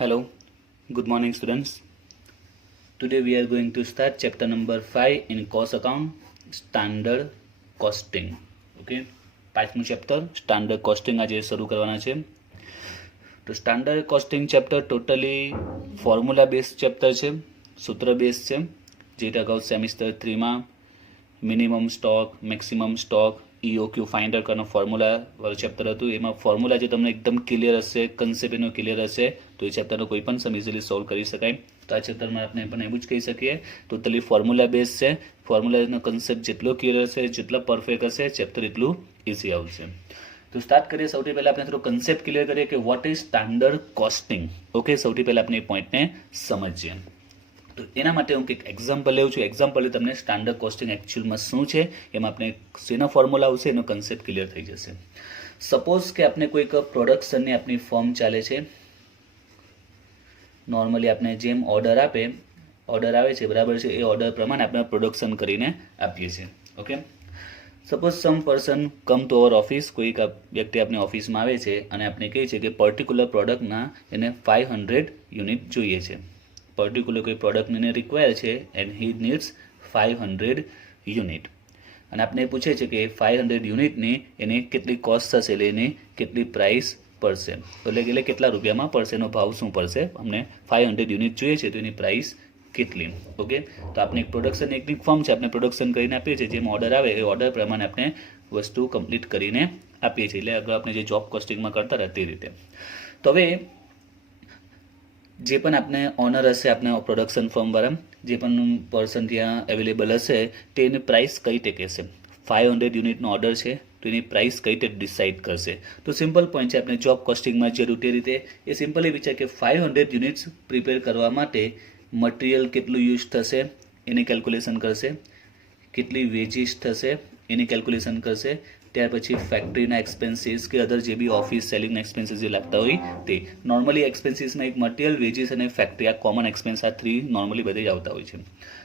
Hello, good morning students. Today we are going to start chapter number 5 in cost account, standard costing. Okay, પાંચમું chapter standard costing આજે શરૂ કરવાના છે. તો standard costing chapter totally formula base chapter છે, સૂત્ર base છે. જે અગાઉ સેમિસ્ટર 3માં minimum stock, maximum stock, EOQ finder કરવાનો ફોર્મ્યુલા વાળું ચેપ્ટર હતું. એમાં ફોર્મ્યુલા જે તમને એકદમ ક્લિયર હશે, કન્સેપ્ટ એનો ક્લિયર હશે તો એ ચેપ્ટરનો કોઈ પણ સમ ઇઝીલી સોલ્વ કરી શકાય. તો આ ચેપ્ટરમાં આપણે પણ એવું જ કહી શકીએ, ટોટલી ફોર્મ્યુલા બેઝ છે. ફોર્મ્યુલાનો કન્સેપ્ટ જેટલો ક્લિયર હશે, જેટલા પરફેક્ટ હશે, ચેપ્ટર એટલું ઇઝી આવશે. તો સ્ટાર્ટ કરીએ. સૌથી પહેલાં આપણે થોડો કન્સેપ્ટ ક્લિયર કરીએ કે what is standard costing. Okay, સૌથી પહેલાં આપણે એ પોઈન્ટને સમજીએ. તો એના માટે હું કંઈક એક્ઝામ્પલ લઉં છું. એક્ઝામ્પલથી તમને સ્ટાન્ડર્ડ કોસ્ટિંગ એકચ્યુઅલમાં શું છે, એમાં આપણે શેનો ફોર્મ્યુલા આવશે એનો કન્સેપ્ટ ક્લિયર થઈ જશે. સપોઝ કે આપણે કોઈક પ્રોડક્શનની આપણી ફોર્મ ચાલે છે. નોર્મલી આપણે જેમ ઓર્ડર આવે છે બરાબર છે, એ ઓર્ડર પ્રમાણે આપણે પ્રોડક્શન કરીને આપીએ છીએ. Okay, suppose some person come to our office. કોઈક વ્યક્તિ આપણી ઓફિસમાં આવે છે અને આપણે કહીએ છીએ કે પર્ટિક્યુલર પ્રોડક્ટના એને 500 યુનિટ જોઈએ છે. પર્ટિક્યુલર કોઈ પ્રોડક્ટને રિક્વાયર છે એન્ડ હી નીડ્સ 500 યુનિટ. અને આપણે પૂછે છે કે 500 યુનિટની એની કેટલી કોસ્ટ થશે, એટલે એની કેટલી પ્રાઇસ પડશે, એટલે કેટલા રૂપિયામાં પડશે, એનો ભાવ શું પડશે. અમને 500 યુનિટ જોઈએ છે તો એની પ્રાઇસ કેટલી. ઓકે, તો આપણે એક પ્રોડક્શન એકની ફોર્મ છે, આપણે પ્રોડક્શન કરીને આપીએ છીએ. જેમ ઓર્ડર આવે એ ઓર્ડર પ્રમાણે આપણે વસ્તુ કમ્પ્લીટ કરીને આપીએ છીએ. એટલે આગળ આપણે જે જોબ કોસ્ટિંગમાં કરતા હતા તે રીતે. તો હવે જે પણ આપણે ઓનર હશે, આપણે પ્રોડક્શન ફર્મવાળા જે પણ પર્સન ત્યાં અવેલેબલ હશે તેની પ્રાઇસ કઈ રીતે કહેશે. 500 યુનિટનો ઓર્ડર છે તો એની પ્રાઇસ કઈ રીતે ડિસાઇડ કરશે. તો સિમ્પલ પોઈન્ટ છે, આપણે જોબ કોસ્ટિંગમાં જે રૂટી રીતે એ સિમ્પલી વિચાર કે 500 યુનિટ્સ પ્રિપેર કરવા માટે મટીરિયલ કેટલું યુઝ થશે એની કેલ્ક્યુલેશન કરશે, કેટલી વેજીસ થશે એની કેલ્ક્યુલેશન કરશે. ત્યાર પછી ફેક્ટરીના એક્સપેન્સીસ કે અધર જે બી ઓફિસ સેલિંગના એક્સપેન્સીસ જે લાગતા હોય તે. નોર્મલી એક્સપેન્સીસમાં એક મટીરિયલ, વેજીસ અને ફેક્ટરી, આ કોમન એક્સપેન્સ, આ 3 નોર્મલી બધે જ આવતા હોય છે.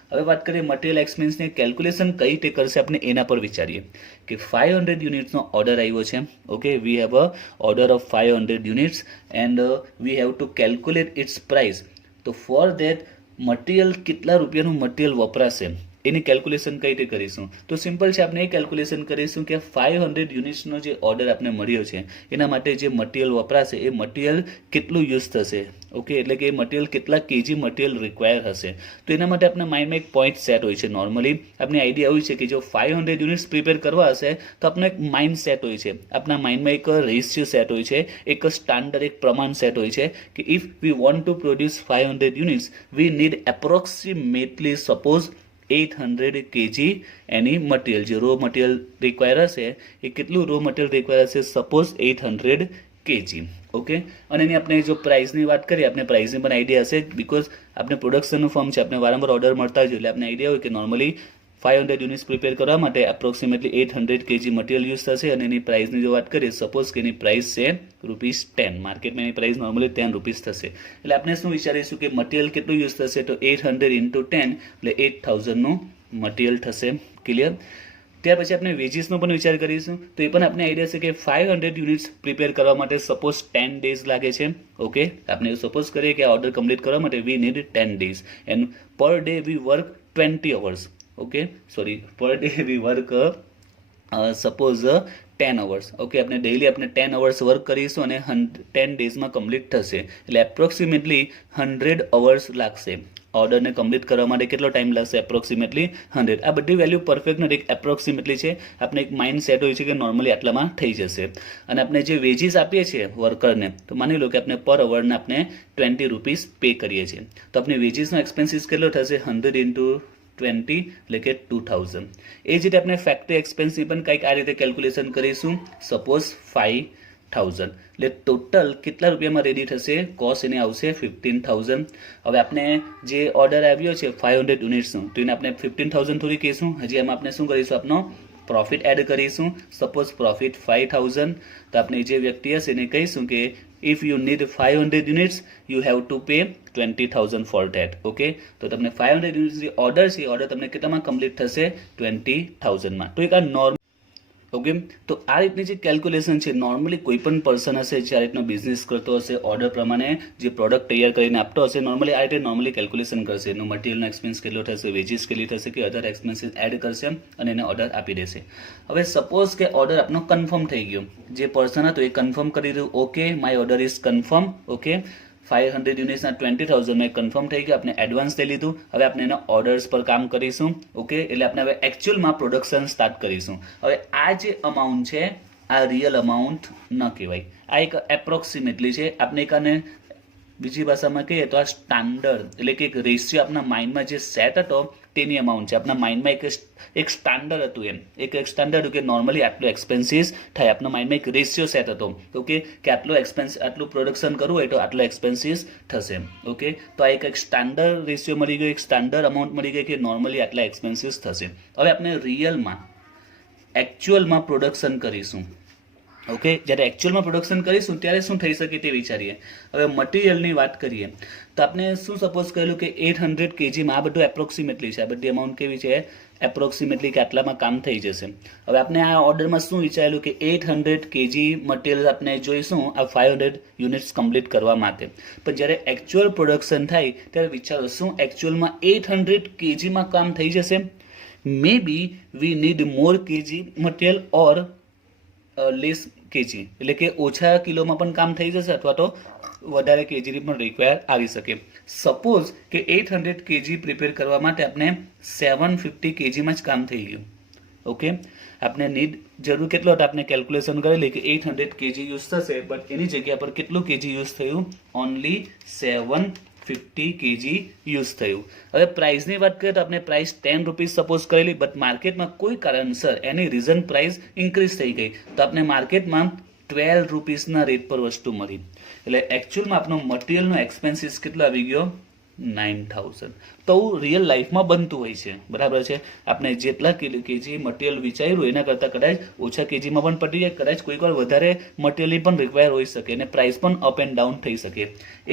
હવે વાત કરીએ મટીરિયલ એક્સપેન્સની કેલ્ક્યુલેશન કઈ રીતે કરશે, આપણે એના પર વિચારીએ કે 500 યુનિટ્સનો ઓર્ડર આવ્યો છે. Okay, we have a order of 500 units and we have to calculate its price. તો ફોર ધેટ મટીરિયલ કેટલા રૂપિયાનું મટીરિયલ વપરાશે એની કેલ્ક્યુલેશન કઈ રીતે કરીશું. તો સિમ્પલ છે, આપણે એ કેલ્ક્યુલેશન કરીશું કે 500 યુનિટ્સનો જે ઓર્ડર આપણે મળ્યો છે એના માટે જે મટીરિયલ વપરાશે એ મટીરિયલ કેટલું યુઝ થશે. ઓકે, એટલે કે એ મટીરિયલ કેટલા કેજી મટીરિયલ રિક્વાયર હશે. તો એના માટે આપણા માઇન્ડમાં એક પોઈન્ટ સેટ હોય છે. નોર્મલી આપણી આઈડિયા હોય છે કે જો 500 યુનિટ્સ પ્રિપેર કરવા હશે તો આપણને એક માઇન્ડ સેટ હોય છે, આપણા માઇન્ડમાં એક રેશિયો સેટ હોય છે, એક સ્ટાન્ડર્ડ, એક પ્રમાણ સેટ હોય છે કે if we want to produce 500 units we need approximately suppose 800 kg any material, જે રો મટીરિયલ રિક્વાયર હશે એ કેટલું રો મટીરિયલ રિક્વાયર હશે, સપોઝ 800 kg. ઓકે, અને એની આપણે જો પ્રાઇસની વાત કરીએ, આપણે પ્રાઇસની પણ આઈડિયા હશે જ, બિકોઝ આપણે પ્રોડક્શનનું ફોર્મ છે, આપણે વારંવાર ઓર્ડર મળતા જ એટલે આપણે આઈડિયા હોય કે નોર્મલી 500 યુનિટ્સ પ્રિપેર કરવા માટે એપ્રોક્સિમેટલી 800 kg મટીરિયલ યુઝ થશે. અને એની પ્રાઇસની જો વાત કરીએ, સપોઝ કે એની પ્રાઇસ છે ₹10. માર્કેટમાં એની પ્રાઇસ નોર્મલી ₹10 થશે. એટલે આપણે શું વિચારીશું કે મટીરિયલ કેટલું યુઝ થશે, તો 800 × 10 એટલે 8000નું મટીરિયલ થશે. ક્લિયર. ત્યાર પછી આપણે વેજીસનો પણ વિચાર કરીશું. તો એ પણ આપણે આઈડિયા છે કે 500 યુનિટ્સ પ્રિપેર કરવા માટે સપોઝ 10 ડેઝ લાગે છે. ઓકે, આપણે સપોઝ કરીએ કે આ ઓર્ડર કમ્પ્લીટ કરવા માટે we need 10 days and per day we work 20 hours. Okay, sorry, per day we work suppose 10 hours. Okay, આપણે ડેઇલી આપણે 10 અવર્સ વર્ક કરીશું અને 10 ડેઝમાં કમ્પ્લીટ થશે. એટલે એપ્રોક્સિમેટલી 100 અવર્સ લાગશે. ઓર્ડરને કમ્પ્લીટ કરવા માટે કેટલો ટાઈમ લાગશે, એપ્રોક્સિમેટલી 100. આ બધી વેલ્યુ પરફેક્ટ નથી, એપ્રોક્સિમેટલી છે. આપણે એક માઇન્ડ સેટ હોય છે કે નોર્મલી આટલામાં થઈ જશે. અને આપણે જે વેજીસ આપીએ છીએ વર્કરને, તો માની લો કે આપણે પર અવરને આપણે ₹20 પે કરીએ છીએ. તો આપણે વેજીસનો એક્સપેન્સીસ કેટલો થશે, 100 × 20 એટલે કે 2000. એ જ રીતે આપણે ફેક્ટરી એક્સપેન્સની પણ કંઈક આ રીતે કેલ્ક્યુલેશન કરીશું, સપોઝ 5000. એટલે ટોટલ કેટલા રૂપિયામાં રેડી થશે, કોસ્ટ એની આવશે 15000. હવે આપણે જે ઓર્ડર આવ્યો છે 500 યુનિટ્સનો, તો એને આપણે 15000 થોડી કહીશું. હજી એમાં આપણે શું કરીશું, આપનો પ્રોફિટ એડ કરીશું. Suppose profit 5000. તો આપણે જે વ્યક્તિ હશે એને કહીશું કે if you need 500 units you have to pay 20000 for that. Okay, તો તમને 500 યુનિટ્સ જે ઓર્ડર છે, ઓર્ડર તમને કેટલામાં કમ્પ્લીટ થશે, 20000માં. તો એક આ નોર્મલ ઓકે, તો આ રીતની જે કેલ્ક્યુલેશન છે નોર્મલી કોઈ પણ પર્સન હશે જે આ રીતનો બિઝનેસ કરતો હશે, ઓર્ડર પ્રમાણે જે પ્રોડક્ટ તૈયાર કરીને આપતો હશે, નોર્મલી આ રીતે નોર્મલી કેલ્ક્યુલેશન કરશે. એનો મટીરિયલનો એક્સપેન્સ કેટલો થશે, વેજીસ કેટલી થશે કે અધર એક્સપેન્સીસ એડ કરશે અને એને ઓર્ડર આપી દેશે. હવે સપોઝ કે ઓર્ડર આપનો કન્ફર્મ થઈ ગયો, જે પર્સન હતો એ કન્ફર્મ કરી દીધું, okay my order is confirm, okay 500 યુનિટ્સના 20,000 confirm થઈ ગયું, આપણે એડવાન્સ લઈ લીધું. હવે આપણે એના ઓર્ડર્સ પર કામ કરીશું. ઓકે, એટલે આપણે હવે એકચ્યુઅલમાં પ્રોડક્શન સ્ટાર્ટ કરીશું. હવે આ જે અમાઉન્ટ છે આ રિયલ અમાઉન્ટ ન કહેવાય, આ એક એપ્રોક્સિમેટલી છે. આપણે એકને બીજી ભાષામાં કહીએ તો આ સ્ટાન્ડર્ડ એટલે કે એક રેશિયો આપણા માઇન્ડમાં જે સેટ હતો તેની અમાઉન્ટ છે. આપણા માઇન્ડમાં એક સ્ટાન્ડર્ડ હતું, એમ એક સ્ટાન્ડર્ડ કે નોર્મલી આટલું એક્સપેન્સીસ થાય. આપણા માઇન્ડમાં એક રેશિયો સેટ હતો, ઓકે, કે આટલું પ્રોડક્શન કરવું હોય તો આટલો એક્સપેન્સીસ થશે. ઓકે, તો આ એક સ્ટાન્ડર્ડ રેશિયો મળી ગયો, એક સ્ટાન્ડર્ડ અમાઉન્ટ મળી ગઈ કે નોર્મલી આટલા એક્સપેન્સીસ થશે. હવે આપણે રિયલમાં એકચ્યુઅલમાં પ્રોડક્શન કરીશું. ઓકે, જ્યારે એકચ્યુઅલમાં પ્રોડક્શન કરીશું ત્યારે શું થઈ શકે તે વિચારીએ. હવે મટીરિયલની વાત કરીએ તો આપણે શું સપોઝ કરેલું કે 800 kgમાં, આ બધું એપ્રોક્સિમેટલી છે, આ બધી અમાઉન્ટ કેવી છે એપ્રોક્સિમેટલી કે આટલામાં કામ થઈ જશે. હવે આપણે આ ઓર્ડરમાં શું વિચારેલું કે 800 kg મટીરિયલ આપણે જોઈશું આ 500 યુનિટ્સ કમ્પ્લીટ કરવા માટે. પણ જ્યારે એકચ્યુઅલ પ્રોડક્શન થાય ત્યારે વિચારો શું એકચ્યુઅલમાં 800 kgમાં કામ થઈ જશે? May be we need more kg material or less KG, એટલે કે ઓછા કિલોમાં પણ કામ થઈ જશે અથવા તો વધારે કેજીની પણ રિક્વાયર આવી શકે. સપોઝ કે 800 kg પ્રિપેર કરવા માટે આપણે 750 kgમાં જ કામ થઈ ગયું. ઓકે, આપણે નીડ જરૂર કેટલો હતો આપણે કેલ્ક્યુલેશન કરેલી કે 800 kg યુઝ થશે, બટ એની જગ્યા પર કેટલું કેજી યુઝ થયું? ઓનલી 750 kg યુઝ થયું. હવે પ્રાઇસની વાત કરીએ તો આપણે પ્રાઇસ 10 રૂપીઝ સપોઝ કરેલી, બટ માર્કેટમાં કોઈ કારણસર એની રીઝન પ્રાઇસ ઇન્ક્રીઝ થઈ ગઈ તો આપણે માર્કેટમાં 12 રૂપીઝના રેટ પર વસ્તુ મળી. એટલે એકચ્યુઅલમાં આપણો મટીરિયલનો એક્સપેન્સીસ કેટલો આવી ગયો? 9,000. તો રિયલ લાઈફમાં બનતું હોય છે, બરાબર છે. આપણે જેટલા કેજી મટીરિયલ વિચાર્યું એના કરતાં કદાચ ઓછા કેજીમાં પણ પડી જાય, કદાચ કોઈક વાર વધારે મટીરિયલની પણ રિક્વાયર હોઈ શકે અને પ્રાઇસ પણ અપ એન્ડ ડાઉન થઈ શકે.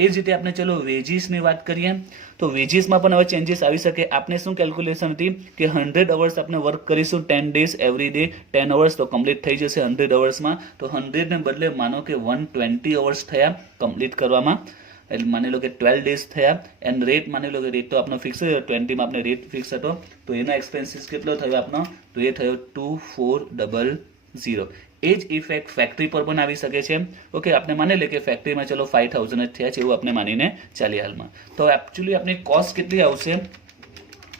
એ જ રીતે આપણે ચલો વેજીસની વાત કરીએ તો વેજીસમાં પણ હવે ચેન્જીસ આવી શકે. આપણે શું કેલ્ક્યુલેશન હતી કે 100 અવર્સ આપણે વર્ક કરીશું 10 days એવરી ડે 10 અવર્સ તો કમ્પ્લીટ થઈ જશે 100 અવર્સમાં. તો 100 ને બદલે માનો કે 120 અવર્સ થયા કમ્પ્લીટ કરવામાં, એટલે માની લો કે 12 days થયા. એન્ડ રેટ માની લો કે રેટ તો આપણો ફિક્સ હતો, 20માં આપણે રેટ ફિક્સ હતો, તો એનો એક્સપેન્સીસ કેટલો થયો આપણો? તો એ થયો 2400. એ જ ઇફેક્ટ ફેક્ટરી પર પણ આવી શકે છે. ઓકે, આપણે માની લે કે ફેક્ટરીમાં ચલો 5,000 જ થયા છે એવું આપણે માનીને ચાલીએ હાલમાં. તો એકચ્યુઅલી આપણી કોસ્ટ કેટલી આવશે?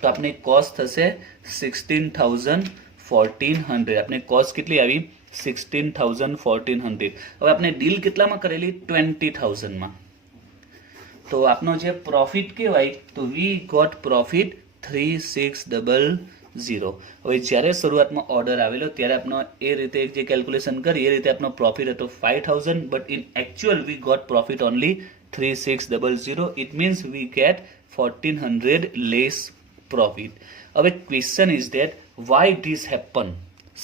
તો આપણી કોસ્ટ થશે 16,1400. આપણી કોસ્ટ કેટલી આવી? 16,1400. હવે આપણે ડીલ કેટલામાં કરેલી? 20,000માં. તો આપનો જે પ્રોફિટ કહેવાય તો વી ગોટ પ્રોફિટ 3600. હવે જ્યારે શરૂઆતમાં ઓર્ડર આવેલો ત્યારે આપણો એ રીતે જે કેલ્ક્યુલેશન કરી એ રીતે આપણો પ્રોફિટ હતો 5,000, but in actual we got profit only 3600. It means we get 1,400 less profit. હવે question is that why this happen?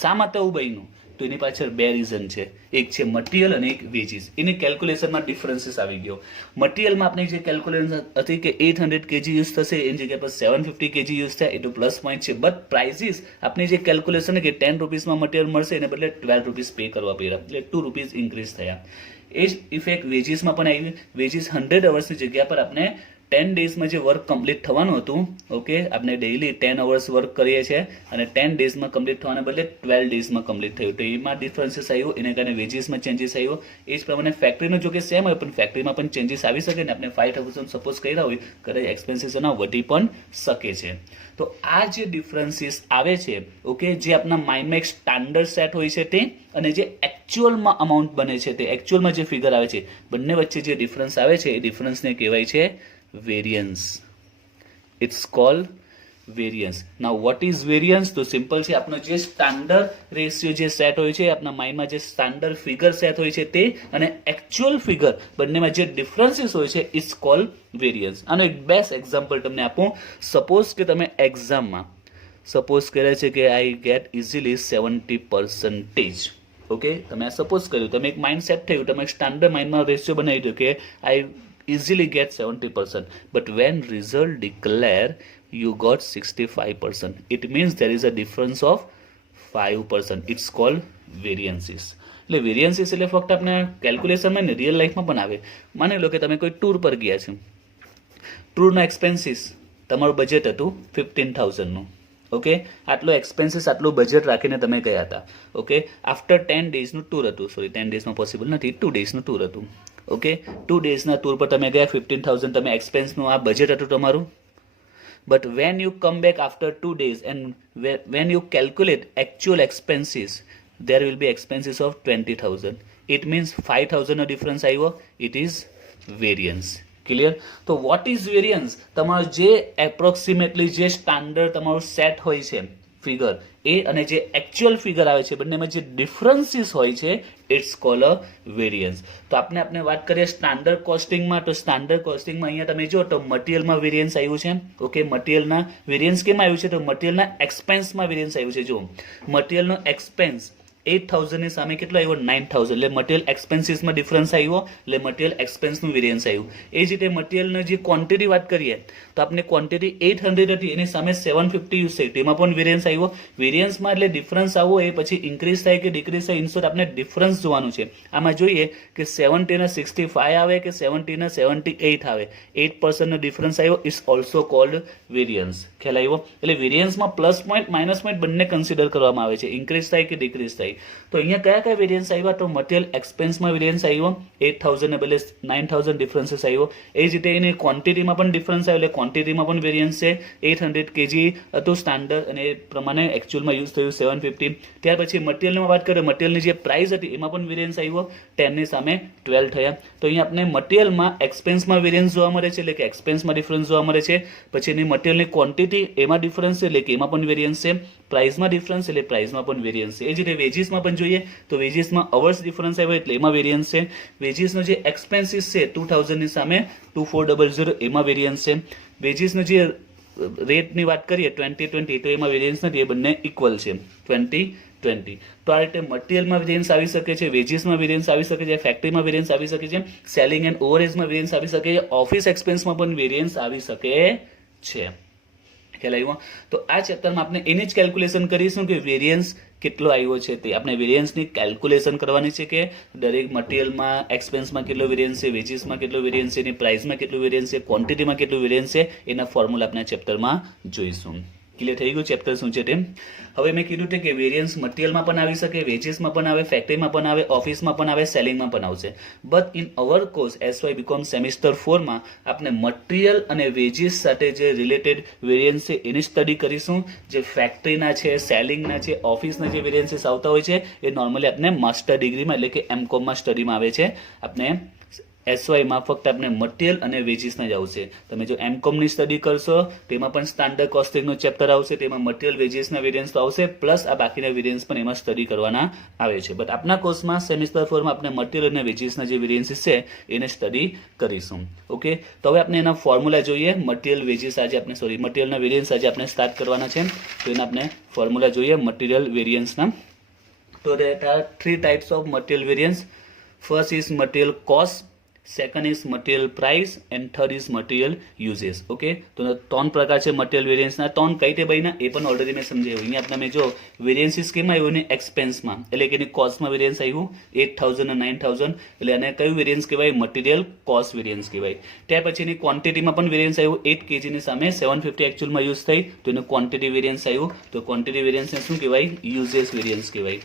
શા માટે એવું બન્યું? તો એની પાછળ બે રીઝન છે, એક છે મટીરિયલ અને એક વેજીસ. એની કેલ્ક્યુલેશનમાં ડિફરન્સીસ આવી ગયો. મટીરિયલમાં આપણે જે કેલ્ક્યુલેશન હતી કે 800 kg યુઝ થશે એની જગ્યા પર 750 kg યુઝ થાય, એ તો પ્લસ પોઈન્ટ છે. બટ પ્રાઇસીસ આપણી જે કેલ્ક્યુલેશન કે 10 રૂપીસમાં મટીરિયલ મળશે એને બદલે 12 રૂપીસ પે કરવા પડ્યા, એટલે 2 રૂપીસ ઇન્ક્રીઝ થયા. એ જ ઇફેક્ટ વેજીસમાં પણ આવી. વેજીસ 100 અવર્સની જગ્યા પર આપણે 10 daysમાં જે વર્ક કમ્પ્લીટ થવાનું હતું, ઓકે, આપણે ડેઇલી 10 અવર્સ વર્ક કરીએ છીએ અને 10 daysમાં કમ્પ્લીટ થવાના બદલે 12 daysમાં કમ્પ્લીટ થયું, તો એમાં ડિફરન્સીસ આવ્યો, એને કારણે વેજીસમાં ચેન્જીસ આવ્યો. એ જ પ્રમાણે ફેક્ટરીનો જો કે સેમ હોય પણ ફેક્ટરીમાં પણ ચેન્જીસ આવી શકે ને. આપણે 5,000 સપોઝ કર્યા હોય, કદાચ એક્સપેન્સીસ એના વધી પણ શકે છે. તો આ જે ડિફરન્સીસ આવે છે, ઓકે, જે આપણા માઇન્ડમાં એક સ્ટાન્ડર્ડ સેટ હોય છે તે અને જે એકચ્યુઅલમાં અમાઉન્ટ બને છે તે એકચ્યુઅલમાં જે ફિગર આવે છે, બંને વચ્ચે જે ડિફરન્સ આવે છે એ ડિફરન્સને કહેવાય છે variance. It's called variance. Now what is variance? તો સિમ્પલ છે, આપણો જે સ્ટાન્ડર્ડ રેશિયો જે સેટ હોય છે, આપણા માઇન્ડમાં જે સ્ટાન્ડર્ડ ફિગર સેટ હોય છે તે અને એકચ્યુઅલ ફિગર બંનેમાં જે ડિફરન્સીસ હોય છે ઇટ્સ કોલ્ડ વેરિયન્સ. આનો એક બેસ્ટ એક્ઝામ્પલ તમને આપું. સપોઝ કે તમે એક્ઝામમાં સપોઝ કરે છે કે આઈ ગેટ ઇઝીલી 70%. ઓકે, તમે આ સપોઝ કર્યું, તમે એક માઇન્ડ સેટ થયું, તમે એક સ્ટાન્ડર્ડ માઇન્ડમાં રેશિયો બનાવી દો કે આઈ easily get 70%, but when result declare you got 65%. It means there is a difference of 5%. It's called variances. એટલે વેરિયન્સીસ એટલે ફક્ત આપણે કેલ્ક્યુલેશનમાં ને રિયલ લાઈફમાં પણ આવે. માની લો કે તમે કોઈ ટૂર પર ગયા છો, ટૂરના એક્સપેન્સીસ તમારું બજેટ હતું 15,000નું. ઓકે, આટલો એક્સપેન્સીસ આટલું બજેટ રાખીને તમે ગયા હતા. ઓકે, આફ્ટર 10 ડેઝનું ટૂર હતું. સોરી, 10 ડેઝમાં પોસિબલ નથી, 2 ડેઝનું ટૂર હતું. ઓકે, 2 ડેઝના ટૂર પર તમે ગયા, 15,000 તમે એક્સપેન્સનું આ બજેટ હતું તમારું. But when you come back after 2 days and when you calculate actual expenses, there will be expenses of 20,000. It means 5,000 difference આવ્યો. It is variance. ક્લિયર? તો વોટ ઇઝ વેરિયન્સ? તમારું જે એપ્રોક્સિમેટલી જે સ્ટાન્ડર્ડ તમારું set હોય છે figure, એ અને જે એકચ્યુઅલ ફિગર આવે છે બંનેમાં જે ડિફરન્સીસ હોય છે, ઇટ્સ કોલ અ વેરિયન્સ. તો આપણે વાત કરીએ સ્ટાન્ડર્ડ કોસ્ટિંગમાં. તો સ્ટાન્ડર્ડ કોસ્ટિંગમાં અહીંયા તમે જો તો મટીરિયલમાં વેરિયન્સ આવ્યું છે. ઓકે, મટીરિયલના વેરિયન્સ કેમ આવ્યું છે? તો મટીરિયલના એક્સપેન્સમાં વેરિયન્સ આવ્યું છે. જો મટીરિયલનો એક્સપેન્સ 8,000 ની સામે કેટલો આવ્યો? 9,000. એટલે મટીરિયલ એક્સપેન્સીસમાં ડિફરન્સ આવ્યો, એટલે મટીરિયલ એક્સપેન્સનું વેરિયન્સ આવ્યું. એ જ રીતે મટીરિયલની જે ક્વોન્ટિટી વાત કરીએ તો આપણે ક્વોન્ટિટી 800 હતી, એની સામે 750 યુઝ થઈ, તેમાં પણ વેરિયન્સ આવ્યો. વેરિયન્સમાં એટલે ડિફરન્સ આવો એ પછી ઇન્ક્રીઝ થાય કે ડિક્રીઝ થાય, ઇન્સોર્ટ આપણે ડિફરન્સ જોવાનું છે. આમાં જોઈએ કે 70 ના 65 આવે કે 70 ના 78 આવે, 8% ડિફરન્સ આવ્યો. It's also called variance. ખ્યાલ આવ્યો? એટલે વેરિયન્સમાં પ્લસ પોઈન્ટ માઇનસ પોઈન્ટ બંને કન્સિડર કરવામાં આવે છે, ઇન્ક્રીઝ થાય કે ડિક્રીઝ થાય. તો અહીંયા કયા કયા વેરિયન્સ આવ્યા? તો મટીરિયલ એક્સપેન્સમાં વેરિયન્સ આવ્યો, 8,000 ને બદલે 9,000 ડિફરન્સીસ આવ્યો. એ જ રીતે એની ક્વોન્ટિટીમાં પણ ડિફરન્સ આવ્યો, એટલે ક્વોન્ટિટીમાં પણ વેરિયન્સ છે. 800 kg હતું સ્ટાન્ડર્ડ અને એ પ્રમાણે એકચ્યુઅલમાં યુઝ થયું 750. ત્યાર પછી મટીરિયલમાં વાત કરીએ, મટીરિયલની જે પ્રાઇસ હતી એમાં પણ વેરિયન્સ આવ્યો, 10 ની સામે 12 થયા. તો અહીંયા આપણે મટીરિયલમાં એક્સપેન્સમાં વેરિયન્સ જોવા મળે છે, એટલે કે એક્સપેન્સમાં ડિફરન્સ જોવા મળે છે. પછી એની મટીરિયલની ક્વોન્ટિટી એમાં ડિફરન્સ છે, એટલે કે એમાં પણ વેરિયન્સ છે. પ્રાઇસમાં ડિફરન્સ એટલે પ્રાઇસમાં પણ વેરિયન્સ છે. એ જ રીતે વેજીસમાં પણ જોઈએ તો વેજીસમાં અવર્સ ડિફરન્સ આવ્યો, એટલે એમાં વેરિયન્સ છે. વેજીસનો જે એક્સપેન્સીસ છે 2,000 ની સામે 2,400, એમાં વેરિયન્સ છે. વેજીસનો જે રેટની વાત કરીએ 2020, તો એમાં વેરિયન્સ નથી, એ બંને ઇક્વલ છે 2020. તો આ રીતે મટીરિયલમાં વેરિયન્સ આવી શકે છે, વેજીસમાં વેરિયન્સ આવી શકે છે, ફેક્ટરીમાં વેરિયન્સ આવી શકે છે, સેલિંગ એન્ડ ઓવરહેડ્સમાં વેરિયન્સ આવી શકે છે, ઓફિસ એક્સપેન્સમાં પણ વેરિયન્સ આવી શકે છે. ખ્યાલ આવ્યો? તો આ ચેપ્ટરમાં આપણે એની જ કેલ્ક્યુલેશન કરીશું કે વેરિયન્સ કેટલો આવ્યો છે તે. આપણે વેરિયન્સની કેલ્ક્યુલેશન કરવાની છે કે દરેક મટીરિયલમાં એક્સપેન્સમાં કેટલો વેરિયન્સ છે, વેજીસમાં કેટલો વેરિયન્સ છે, એની પ્રાઇસમાં કેટલું વેરિયન્સ છે, ક્વોન્ટિટીમાં કેટલું વેરિયન્સ છે, એના ફોર્મ્યુલા આપણે ચેપ્ટરમાં જોઈશું. ક્લિયર થઈ ગયું ચેપ્ટર શું છે તેમ? હવે મેં કીધું કે વેરિયન્સ મટીરિયલમાં પણ આવી શકે, વેજીસમાં પણ આવે, ફેક્ટરીમાં પણ આવે, ઓફિસમાં પણ આવે, સેલિંગમાં પણ આવશે. But in our course SY BCom semester 4માં આપણે મટીરિયલ અને વેજીસ સાથે જે રિલેટેડ વેરિયન્સ છે એની સ્ટડી કરીશું. જે ફેક્ટરીના છે, સેલિંગના છે, ઓફિસના જે વેરિયન્સીસ આવતા હોય છે એ નોર્મલી આપણે માસ્ટર ડિગ્રીમાં એટલે કે MComમાં સ્ટડીમાં આવે છે. આપણે SYમાં ફક્ત આપણે મટીરિયલ અને વેજીસના જ આવશે. તમે જો MComની સ્ટડી કરશો તેમાં પણ સ્ટાન્ડર્ડ કોસ્ટિંગનો ચેપ્ટર આવશે, તેમાં મટીરિયલ વેજીસના વેરિયન્સ તો આવશે, પ્લસ આ બાકીના વેરિયન્સ પણ એમાં સ્ટડી કરવાના આવે છે. બટ આપણા કોર્સમાં સેમિસ્ટર 4માં આપણે મટીરિયલ અને વેજીસના જે વેરિયન્સીસ છે એને સ્ટડી કરીશું. ઓકે, તો હવે આપણે એના ફોર્મ્યુલા જોઈએ. મટીરિયલ વેજીસ આજે આપણે મટીરિયલના વેરિયન્સ આજે આપણે સ્ટાર્ટ કરવાના છે, તો એના આપણે ફોર્મ્યુલા જોઈએ મટીરિયલ વેરિયન્સના. તો there are 3 types of material variance. First is material cost, second is material price and third is material uses. Okay, તો 3 પ્રકાર છે મટીરિયલ વેરિયન્સના. 3 કઈ રીતે બન્યા એ પણ ઓલરેડી મેં સમજાવ્યું. અહીંયા આપણે જો વેરિયન્સીસ કેમ આવ્યું ને એક્સપેન્સમાં, એટલે કે એની કોસ્ટમાં વેરિયન્સ આવ્યું 8,000 અને 9,000, એટલે આને કયું વેરિયન્સ કહેવાય? મટીરિયલ કોસ્ટ વેરિયન્સ કહેવાય. ત્યાર પછી એની ક્વોન્ટિટીમાં પણ વેરિયન્સ આવ્યું, 8 kg ની સામે 750 એકચ્યુઅલમાં યુઝ થઈ, તો એનું ક્વોન્ટિટી વેરિયન્સ આવ્યું. તો ક્વોન્ટિટી વેરિયન્સને શું કહેવાય? યુઝેસ વેરિયન્સ કહેવાય.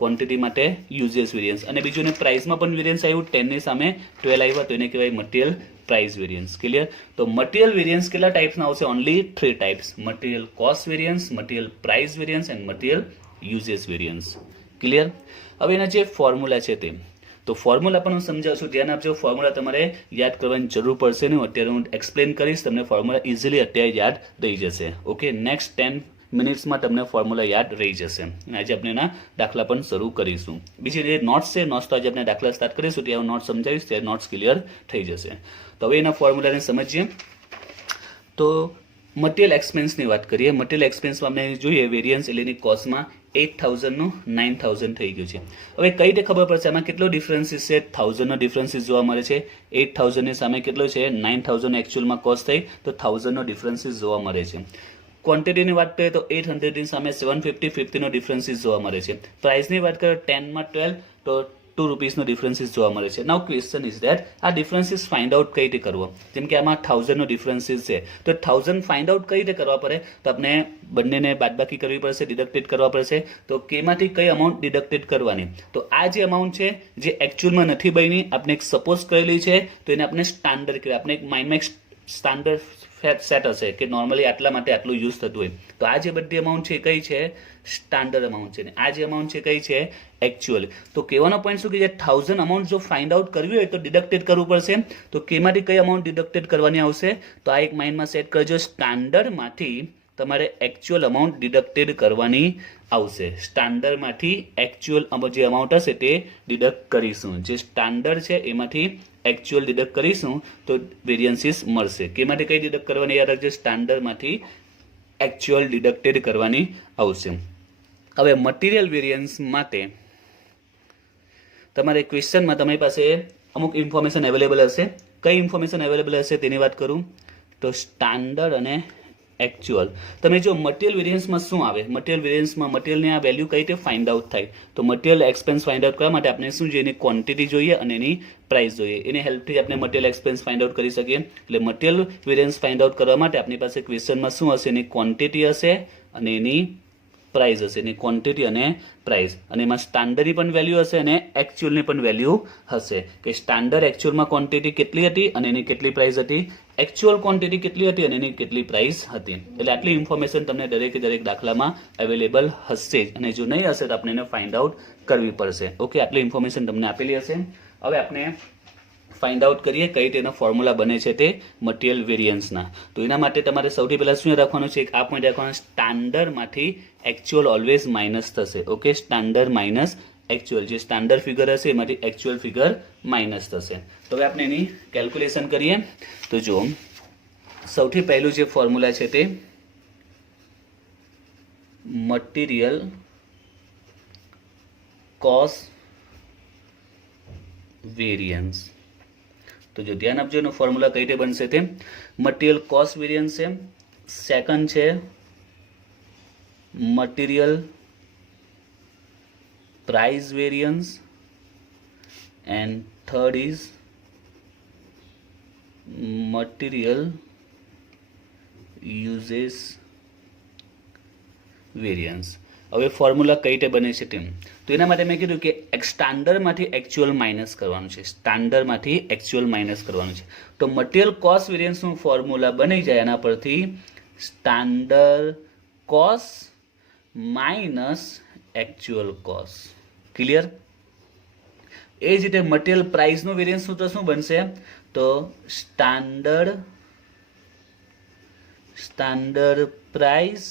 ક્વોન્ટિટી માટે યુઝેસ વેરિયન્સ. અને બીજું ને પ્રાઇસમાં પણ વેરિયન્સ આવ્યું, 10 ની સામે 12 આવ્યા, તો એને કહેવાય મટીરિયલ પ્રાઇસ વેરિયન્સ. ક્લિયર? તો મટીરિયલ વેરિયન્સ કેટલા ટાઈપ્સના આવશે? Only 3 types: material cost variance, material price variance and material uses variance. Clear? હવે એના જે ફોર્મ્યુલા છે તે, તો ફોર્મ્યુલા પણ હું સમજાવું છું, ધ્યાન આપજો. ફોર્મ્યુલા તમારે યાદ કરવાની જરૂર પડશે નહીં, અત્યારે હું એક્સપ્લેન કરીશ, તમને ફોર્મ્યુલા ઇઝીલી અત્યારે યાદ રહી જશે. ઓકે, નેક્સ્ટ 10 મિનિટ્સમાં તમને ફોર્મ્યુલા યાદ રહી જશે. અને આજે આપણે એના દાખલા પણ શરૂ કરીશું. બીજી જે નોટ્સ છે, નોટ્સ તો આજે આપણે દાખલા સ્ટાર્ટ કરીશું, ત્યાં હું નોટ્સ સમજાવીશ, ત્યારે નોટ્સ ક્લિયર થઈ જશે. તો હવે એના ફોર્મ્યુલાને સમજીએ. તો મટીરિયલ એક્સપેન્સની વાત કરીએ. મટીરિયલ એક્સપેન્સમાં આપણે જોઈએ વેરિયન્સ એટલે એની કોસ્ટમાં 8,000 નું 9,000 થઈ ગયું છે. હવે કઈ રીતે ખબર પડશે આમાં કેટલો ડિફરન્સીસ છે? 1,000 નો ડિફરન્સીસ જોવા મળે છે. 8,000 ની સામે કેટલો છે? 9,000 એકચ્યુઅલમાં કોસ્ટ થઈ, તો 1,000 નો ડિફરન્સીસ જોવા મળે છે. ક્વોન્ટિટીની વાત કરીએ તો 800ની સામે 750 નો ડિફરન્સીસ જોવા મળે છે. પ્રાઇસની વાત કરીએ 10માં 12 તો 2 રૂપીસનો ડિફરન્સીસ જોવા મળે છે. નાઉ ક્વેશ્ચન ઇઝ ધેટ આ ડિફરન્સીસ ફાઇન્ડ આઉટ કઈ રીતે કરવો. જેમ કે આમાં 1000નો ડિફરન્સીસ છે તો 1000 ફાઇન્ડ આઉટ કઈ રીતે કરવા પડે તો આપણે બંનેને બાદબાકી કરવી પડશે, ડિડક્ટેડ કરવા પડશે. તો કેમાંથી કઈ અમાઉન્ટ ડિડક્ટેડ કરવાની. તો આ જે અમાઉન્ટ છે જે એકચ્યુઅલમાં નથી બની, આપણે એક સપોઝ કરેલી છે તો એને આપણે સ્ટાન્ડર્ડ કહેવાય. આપણે એક માઇન્ડમાં એક સ્ટાન્ડર્ડ સેટ હશે કે નોર્મલી આટલા માટે આટલું યુઝ થતું હોય. તો આ જે બધી અમાઉન્ટ છે કઈ છે સ્ટાન્ડર્ડ અમાઉન્ટ છે ને આ જે અમાઉન્ટ છે કઈ છે એકચ્યુઅલ. તો કહેવાનો પોઈન્ટ શું કે જે 1000 અમાઉન્ટ જો ફાઇન્ડ આઉટ કરવી હોય તો ડિડક્ટેડ કરવું પડશે. તો કેમાંથી કઈ અમાઉન્ટ ડિડક્ટેડ કરવાની આવશે તો આ એક માઇન્ડમાં સેટ કરજો. સ્ટાન્ડર્ડમાંથી તમારે એકચ્યુઅલ અમાઉન્ટ ડિડક્ટેડ કરવાની આવશે. સ્ટાન્ડર્ડમાંથી એકચ્યુઅલ જે અમાઉન્ટ હશે તે ડિડક્ટ કરીશું. જે સ્ટાન્ડર્ડ છે એમાંથી એકચ્યુઅલ ડિડક્ટ કરીશું તો વેરિયન્સીસ મળશે. કેમાંથી કઈ ડિડક્ટ કરવાની યાદ રાખજો, સ્ટાન્ડર્ડમાંથી એકચ્યુઅલ ડિડક્ટેડ કરવાની આવશે. હવે મટીરિયલ વેરિયન્સ માટે તમારે ક્વેશ્ચનમાં તમારી પાસે અમુક ઇન્ફોર્મેશન અવેલેબલ હશે. કઈ ઇન્ફોર્મેશન અવેલેબલ હશે તેની વાત કરું તો સ્ટાન્ડર્ડ અને એકચ્યુઅલ. તમે જો મટીરિયલ વેરિયન્સમાં શું આવે, મટીરિયલ વેરિયન્સમાં મટીરિયલની આ વેલ્યુ કઈ રીતે ફાઇન્ડ આઉટ થાય તો મટીરિયલ એક્સપેન્સ ફાઇન્ડ આઉટ કરવા માટે આપણે શું જોઈએ, એની ક્વોન્ટિટી જોઈએ અને એની પ્રાઇસ જોઈએ. એની હેલ્પથી આપણે મટીરિયલ એક્સપેન્સ ફાઇન્ડ આઉટ કરી શકીએ. એટલે મટીરિયલ વેરિયન્સ ફાઇન્ડ આઉટ કરવા માટે આપણી પાસે ક્વેશ્ચનમાં શું હશે, એની ક્વોન્ટિટી હશે અને એની પ્રાઇસ હશે. એની ક્વોન્ટિટી અને પ્રાઇસ અને એમાં સ્ટાન્ડર્ડની પણ વેલ્યુ હશે અને એકચ્યુઅલની પણ વેલ્યુ હશે કે સ્ટાન્ડર્ડ એકચ્યુઅલમાં ક્વોન્ટિટી કેટલી હતી અને એની કેટલી પ્રાઇસ હતી, એકચ્યુઅલ ક્વોન્ટિટી કેટલી હતી અને એની કેટલી પ્રાઇસ હતી. એટલે આટલી ઇન્ફોર્મેશન તમને દરેકે દરેક દાખલામાં અવેલેબલ હશે જ અને જો નહીં હશે તો આપણે એને ફાઇન્ડ આઉટ કરવી પડશે. ઓકે, આટલી ઇન્ફોર્મેશન તમને આપેલી હશે. હવે આપણે ફાઇન્ડ આઉટ કરીએ કઈ રીતે એના ફોર્મ્યુલા બને છે તે મટીરિયલ વેરિયન્સના. તો એના માટે તમારે સૌથી પહેલાં શું રાખવાનું છે, એક આ પોઈન્ટ રાખવાનું, સ્ટાન્ડર્ડમાંથી એકચ્યુઅલ ઓલવેઝ માઇનસ થશે. Okay, standard minus actual. જે સ્ટાન્ડર્ડ ફિગર હશે એમાંથી એકચ્યુઅલ ફિગર માઇનસ થશે. તો હવે આપણે એની કેલ્ક્યુલેશન કરીએ. તો જો સૌથી પહેલું જે ફોર્મ્યુલા છે તે મટીરિયલ કોસ્ટ વેરિયન્સ. તો જો ધ્યાન આપજો એનો ફોર્મ્યુલા કઈ રીતે બનશે તે મટીરિયલ કોસ્ટ વેરિયન્સ છે. સેકન્ડ છે material price variance and third is material uses variance. હવે ફોર્મ્યુલા કઈ રીતે બને છે તેમ તો એના માટે મેં કીધું કે સ્ટાન્ડર્ડમાંથી એકચ્યુઅલ માઇનસ કરવાનું છે. સ્ટાન્ડર્ડમાંથી એકચ્યુઅલ માઇનસ કરવાનું છે. તો મટીરિયલ કોસ્ટ વેરિયન્સનું ફોર્મ્યુલા બની જાય એના પરથી standard cost minus actual cost. Clear? એ જ રીતે મટીરિયલ પ્રાઇસનું વેરિયન્સ સૂત્ર શું બનશે તો standard price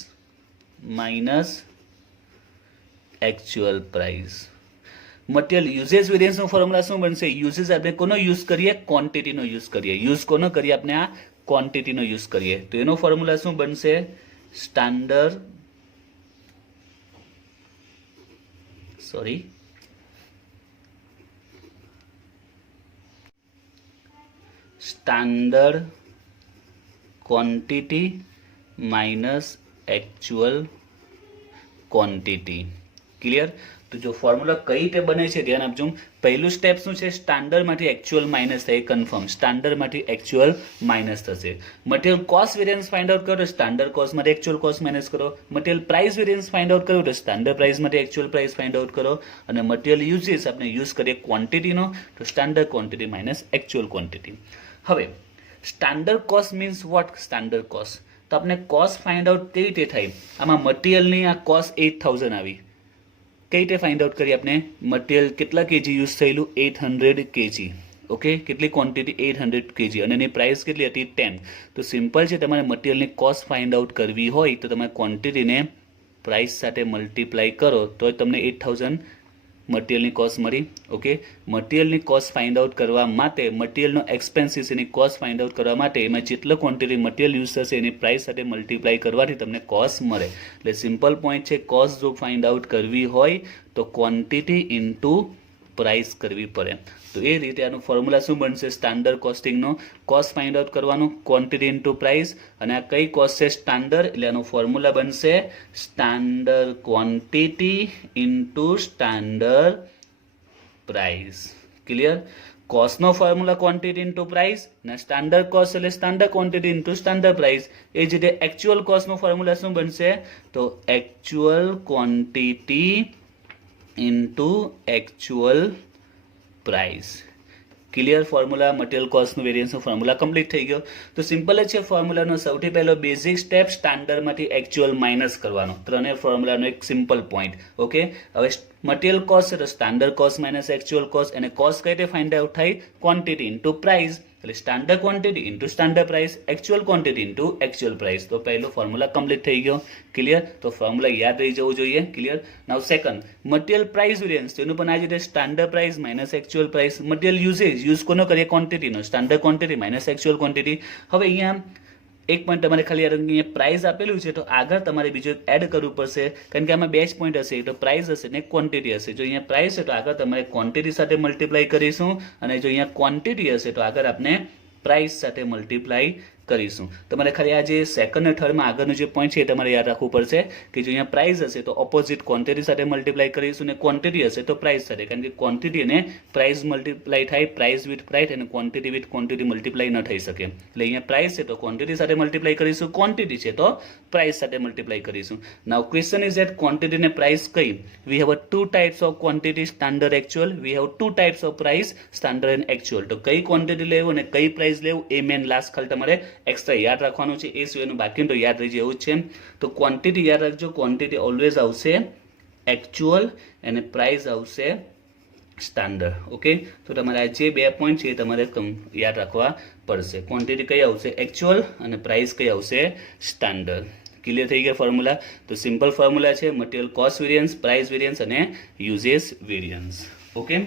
minus actual price. Material usage વેરિયન્સનું ફોર્મ્યુલા શું બનશે, યુઝેસ આપણે કોનો યુઝ કરીએ, ક્વોન્ટિટીનો યુઝ કરીએ. યુઝ કોનો કરીએ આપણે આ ક્વોન્ટિટીનો યુઝ કરીએ. તો એનો ફોર્મ્યુલા શું બનશે standard quantity minus actual quantity. Clear? તો જો ફોર્મ્યુલા કઈ રીતે બને છે ધ્યાન આપજો. પહેલું સ્ટેપ શું છે, સ્ટાન્ડર્ડમાંથી એકચ્યુઅલ માઇનસ થાય, કન્ફર્મ. સ્ટાન્ડર્ડમાંથી એકચ્યુઅલ માઇનસ થશે. Material cost variance find out કરો તો સ્ટાન્ડર્ડ કોસ્ટમાંથી એકચ્યુઅલ કોસ્ટ માઇનસ કરો. Material price variance find out કરો તો સ્ટાન્ડર્ડ પ્રાઇસમાંથી એકચ્યુઅલ પ્રાઇસ ફાઇન્ડ આઉટ કરો. અને મટીરિયલ યુઝીસ આપણે યુઝ કરીએ ક્વોન્ટિટીનો તો standard quantity minus actual quantity. હવે standard cost means what, standard cost તો આપણે કોસ્ટ ફાઇન્ડ આઉટ કેવી રીતે થાય. આમાં મટીરિયલની આ કોસ્ટ 8000 આવી, કઈ રીતે ફાઇન્ડ આઉટ કરીએ આપણે, મટીરિયલ કેટલા કેજી યુઝ થયેલું 800 કેજી. ઓકે, કેટલી ક્વોન્ટિટી 800 કેજી અને એની પ્રાઇસ કેટલી હતી 10. તો સિમ્પલ છે, તમારે મટીરિયલની કોસ્ટ ફાઇન્ડ આઉટ કરવી હોય તો તમે ક્વોન્ટિટીને પ્રાઇસ સાથે મલ્ટીપ્લાય કરો તો તમને 8000 મટીરિયલની કોસ્ટ મળી. ઓકે, મટીરિયલની કોસ્ટ ફાઇન્ડ આઉટ કરવા માટે મટીરિયલનો એક્સપેન્સીસ એની કોસ્ટ ફાઇન્ડ આઉટ કરવા માટે એમાં જેટલો ક્વોન્ટિટી મટીરિયલ યુઝ થશે એની પ્રાઇસ સાથે મલ્ટીપ્લાય કરવાથી તમને કોસ્ટ મળે. એટલે સિમ્પલ પોઈન્ટ છે, કોસ્ટ જો ફાઇન્ડ આઉટ કરવી હોય તો ક્વોન્ટિટી ઇન્ટુ પ્રાઇસ કરવી પડે. તો એ રીતે આનું ફોર્મ્યુલા શું બનશે? સ્ટાન્ડર્ડ કોસ્ટિંગનો કોસ્ટ ફાઇન્ડ આઉટ કરવાનું, ક્વોન્ટિટી ઇન્ટુ પ્રાઇસ. અને આ કઈ કોસ્ટ છે? સ્ટાન્ડર્ડ. એટલે આનું ફોર્મ્યુલા બનશે standard quantity into standard price. Clear? કોસ્ટનો ફોર્મ્યુલા ક્વોન્ટિટી ઇન્ટુ પ્રાઇસ ને સ્ટાન્ડર્ડ કોસ્ટ એટલે standard quantity into standard price. એ જ રીતે એકચ્યુઅલ કોસ્ટનો ફોર્મ્યુલા શું બનશે? તો actual quantity into actual price. Clear? Formula material કોસ્ટનું વેરિયન્સનું ફોર્મ્યુલા કમ્પ્લીટ થઈ ગયો. તો સિમ્પલ જ છે ફોર્મ્યુલાનો સૌથી પહેલો બેઝિક સ્ટેપ સ્ટાન્ડર્ડમાંથી એકચ્યુઅલ માઇનસ કરવાનો. ત્રણેય ફોર્મ્યુલાનો એક સિમ્પલ પોઈન્ટ. ઓકે, હવે મટીરિયલ કોસ્ટ છે તો standard cost minus actual cost. અને કોસ્ટ કઈ રીતે ફાઇન્ડ આઉટ થાય? Quantity into price. એટલે standard quantity into standard price, actual quantity into actual price. તો પહેલો ફોર્મ્યુલા કમ્પ્લીટ થઈ ગયો. ક્લિયર? તો ફોર્મ્યુલા યાદ રહી જવું જોઈએ. Clear? Now second, material price variance. તેનું પણ આ જ રીતે standard price minus actual price. Material usage, use કોનો કરીએ? ક્વોન્ટિટીનો. Standard quantity minus actual quantity. હવે અહીંયા એક પોઈન્ટ તમારે ખાલી અહીંયા પ્રાઇસ આપેલું છે તો આગળ તમારે બીજું એડ કરવું પડશે, કારણ કે આમાં બે જ પોઈન્ટ હશે, તો પ્રાઇસ હશે ને ક્વોન્ટિટી હશે. જો અહીંયા પ્રાઇસ છે તો આગળ તમારે ક્વોન્ટિટી સાથે મલ્ટીપ્લાય કરીશું, અને જો અહીંયા ક્વોન્ટિટી હશે તો આગળ આપણે પ્રાઇસ સાથે મલ્ટીપ્લાય કરીશું. તમારે ખાલી આ જે સેકન્ડ અને થર્ડમાં આગળનું જે પોઈન્ટ છે એ તમારે યાદ રાખવું પડશે કે જો અહીંયા પ્રાઇસ હશે તો ઓપોઝિટ ક્વોન્ટિટી સાથે મલ્ટીપ્લાય કરીશું, અને ક્વોન્ટિટી હશે તો પ્રાઇસ સાથે, કારણ કે ક્વોન્ટિટી અને પ્રાઇસ મલ્ટીપ્લાય થાય, પ્રાઇસ વિથ પ્રાઇસ, અને ક્વોન્ટિટી વિથ ક્વોન્ટિટી મલ્ટીપ્લાય ન થઈ શકે. એટલે અહીંયા પ્રાઇસ છે તો ક્વોન્ટિટી સાથે મલ્ટીપ્લાય કરીશું, ક્વોન્ટિટી છે તો પ્રાઇસ સાથે મલ્ટીપ્લાય કરીશું. નાઉ ક્વેશ્ચન ઇઝ ધેટ ક્વોન્ટિટી અને પ્રાઇસ કઈ? વી have two types of quantity, standard actual. V have two types of price, standard and actual. તો કઈ ક્વોન્ટિટી લેવું અને કઈ પ્રાઇસ લેવું એ મેન લાસ્ટ ખાલી તમારે એક્સ્ટ્રા યાદ રાખવાનું છે. એ સિવાયનું બાકી તો યાદ રહી જાય એવું જ છે. તો ક્વોન્ટિટી યાદ રાખજો, ક્વોન્ટિટી ઓલવેઝ આવશે એકચ્યુઅલ અને પ્રાઇસ આવશે સ્ટાન્ડર્ડ. ઓકે, તો તમારે આ જે બે પોઈન્ટ છે એ તમારે યાદ રાખવા પડશે. ક્વોન્ટિટી કઈ આવશે? એકચ્યુઅલ, અને પ્રાઇસ કઈ આવશે? સ્ટાન્ડર્ડ. ક્લિયર થઈ ગયા ફોર્મ્યુલા? તો સિમ્પલ ફોર્મ્યુલા છે material cost variance, price variance અને યુઝેસ વેરિયન્સ. ઓકે,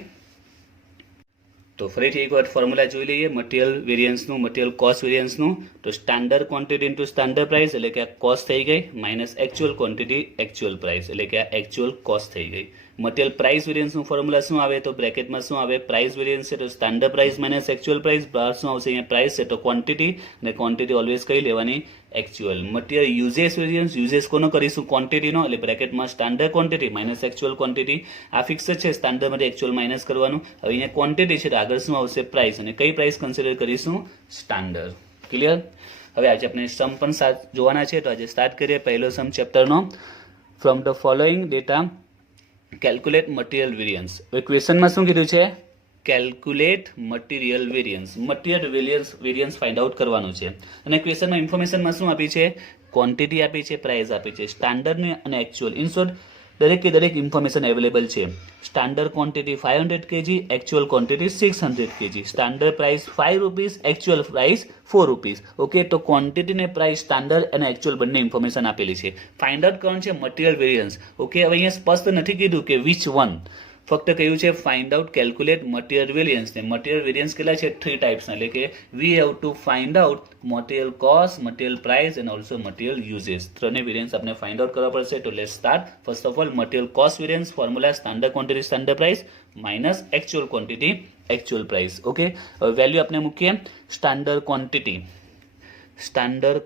તો ફરીથી એક વાર ફોર્મ્યુલા જોઈ લઈએ મટીરિયલ વેરિયન્સનું, મટીરિયલ કોસ્ટ વેરિયન્સનું. તો standard quantity into standard price એટલે કે આ કોસ્ટ થઈ ગઈ, minus actual quantity actual price એટલે કે આ એકચ્યુઅલ કોસ્ટ થઈ ગઈ. મટીરિયલ પ્રાઇસ વેરિયન્સનું ફોર્મ્યુલા શું આવે? તો બ્રેકેટમાં શું આવે? પ્રાઇસ વેરિયન્સ છે તો standard price minus actual price. બહાર શું આવશે? અહીંયા પ્રાઇસ છે તો ક્વોન્ટિટી, અને ક્વોન્ટિટી ઓલવેઝ કઈ લેવાની? Actual. Material uses variance, usage કોનો કરીશું? ક્વોન્ટિટીનો. એટલે બ્રેકેટમાં standard quantity minus actual quantity. આ ફિક્સ છે, સ્ટાન્ડર્ડમાંથી એકચ્યુઅલ માઇનસ કરવાનું. હવે અહીંયા ક્વોન્ટિટી છે તો આગળ શું આવશે? પ્રાઇસ. અને કઈ પ્રાઇસ કન્સિડર કરીશું? સ્ટાન્ડર્ડ. ક્લિયર? હવે આજે આપણે સમ પણ જોવાના છે, તો આજે સ્ટાર્ટ કરીએ પહેલો સમ ચેપ્ટરનો. From the following data calculate material variance. હવે ક્વેશ્ચનમાં શું કીધું છે? Calculate material variance. Material variance find out કરવાનું છે. અને ક્વેશ્ચનમાં ઇન્ફોર્મેશનમાં શું આપી છે? ક્વોન્ટિટી આપી છે, પ્રાઇસ આપી છે, સ્ટાન્ડર્ડ અને એકચ્યુઅલ. ઇન શોર્ટ દરેક કે દરેક ઇન્ફોર્મેશન અવેલેબલ છે. Standard quantity 500 kg, actual quantity 600 kg. Standard price 5 rupees, actual price 4 rupees. Okay, તો ક્વોન્ટિટી ને પ્રાઇસ, સ્ટાન્ડર્ડ અને એકચ્યુઅલ બંને ઇન્ફોર્મેશન આપેલી છે. ફાઇન્ડ આઉટ કરવાનું છે મટીરિયલ વેરિયન્સ. ઓકે, હવે અહીંયા સ્પષ્ટ નથી કીધું કે વિચ વન, ફક્ત કહ્યું છે find out calculate material variance. ને મટીરિયલ વેરિયન્સ કેટલા છે? 3 ટાઈપ્સના. એટલે કે વી have to find out material cost, material price and also material uses. ત્રણેય વેરિયન્સ આપણે ફાઇન્ડ આઉટ કરવા પડશે. તો let's start. First of all material cost variance formula standard quantity standard price minus actual quantity actual price. Okay, હવે value આપણે મૂકીએ. Standard quantity, standard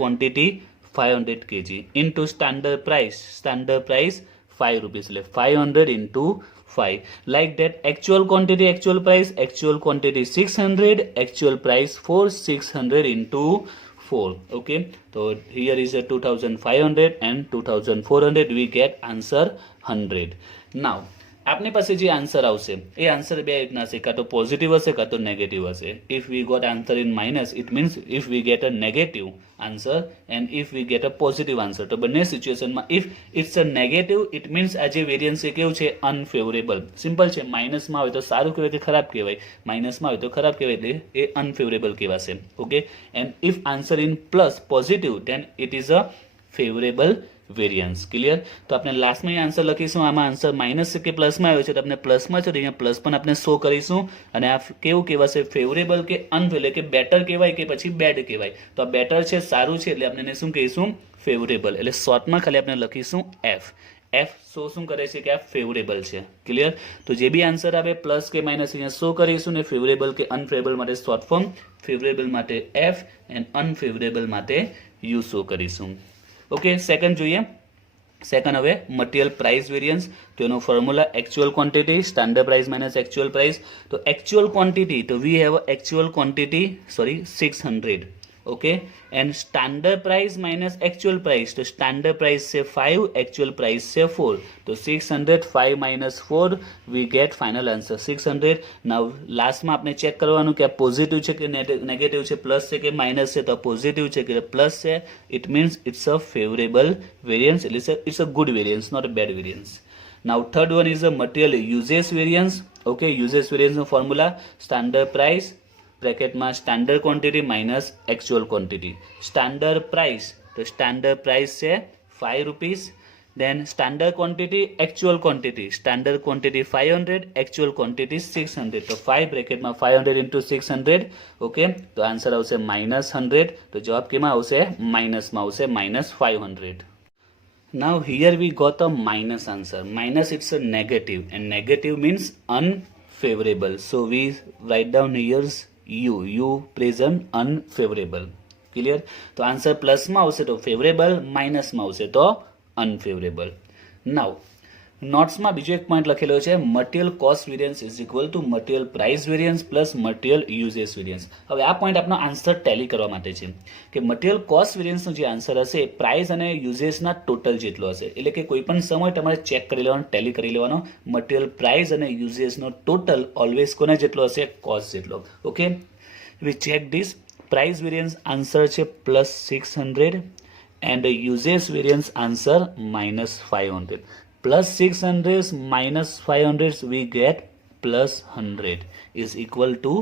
quantity 500 kg into standard price 5 rupees. એટલે 500 into 5. Like that, actual quantity 600, actual price for 600 into 4. Okay, so here is a 2500 and 2400. We get answer 100. Now આપની પાસે જે answer આવશે એ answer બે રીતના હશે, કાં તો પોઝિટિવ હશે કાં તો નેગેટિવ હશે. If we got answer in minus, it means if we get a negative answer and if we get a positive answer. તો બંને સિચ્યુએશનમાં if it's a negative, it means આ જે વેરિયન્સ છે કેવું છે? અનફેવરેબલ. સિમ્પલ છે. માઇનસમાં હોય તો સારું કહેવાય કે ખરાબ કહેવાય? માઇનસમાં હોય તો ખરાબ કહેવાય, એટલે એ અનફેવરેબલ કહેવાશે. Okay, and if answer in plus positive, then it is a favourable variance. Clear? તો આપણે લાસ્ટમાં આન્સર લખીશું. આમાં આન્સર માઇનસ છે કે પ્લસમાં આવ્યો છે, તો આપણે પ્લસમાં છે તો અહીંયા પ્લસ પણ આપણે શો કરીશું. અને આ કેવું કહેવાશે? ફેવરેબલ કે અનફેવરેબલ, કે બેટર કહેવાય કે પછી બેડ કહેવાય? તો આ બેટર છે, સારું છે, એટલે આપણે એને શું કહીશું? ફેવરેબલ. એટલે શોર્ટમાં ખાલી આપણે લખીશું એફ. એફ શું કરે છે કે આ ફેવરેબલ છે. ક્લિયર? તો જે બી આન્સર આવે પ્લસ કે માઇનસ અહીંયા શો કરીશું ને ફેવરેબલ કે અનફેવરેબલ માટે શોર્ટ ફોર્મ, ફેવરેબલ માટે એફ એન્ડ અનફેવરેબલ માટે યુ શો કરીશું. ઓકે, સેકન્ડ જોઈએ. સેકન્ડ હવે મટીરિયલ પ્રાઇસ વેરિયન્સ. તો એનો formula actual quantity standard price minus actual price. તો એકચ્યુઅલ ક્વોન્ટિટી, તો we have actual quantity 600. Okay, and standard price minus actual price. तो standard price से 5, actual price से 4. तो 600 5 minus 4 we get final answer 600. Now last में आपने check करवानुं कि आ पॉजिटिव है कि नेगेटिव है, प्लस है कि माइनस है. तो पॉजिटिव है कि प्लस है, it means it's a favourable variance, it's a good variance, not a bad variance. Now third one is a material usage variance. Okay, usage variance no formula standard price ब्रेकेटમાં standard quantity minus actual quantity. Standard price, तो standard price से 5 rupees. Then standard quantity actual quantity, standard quantity 500, actual quantity 600. तो 5 bracket में 500 into 600. Okay, तो answer आवशे -100. तो जवाब केमां आवशे? माइनस में आवशे -500. Now here we got a minus answer. Minus, it's a negative, and negative means unfavorable. So we write down here's u present unfavorable. Clear? તો આન્સર પ્લસમાં આવશે તો ફેવરેબલ, માઇનસમાં આવશે તો અનફેવરેબલ. નાવ નોટ્સમાં બીજો એક પોઈન્ટ લખેલો છે, material cost variance is equal to material price variance plus material uses variance. હવે આ પોઈન્ટ આપણો આન્સર ટેલી કરવા માટે છે કે મટીરિયલ કોસ્ટ વેરિયન્સનો જે આન્સર હશે એ પ્રાઇસ અને યુઝેસના ટોટલ જેટલો હશે. એટલે કે કોઈ પણ સમય તમારે ચેક કરી લેવાનો, ટેલી કરી લેવાનો. મટીરિયલ પ્રાઇસ અને યુઝેસનો ટોટલ ઓલવેઝ કોને જેટલો હશે? કોસ્ટ જેટલો. Okay, we check this. Price variance answer છે +600 and uses variance answer -500. +600 -500 we get +100 is equal to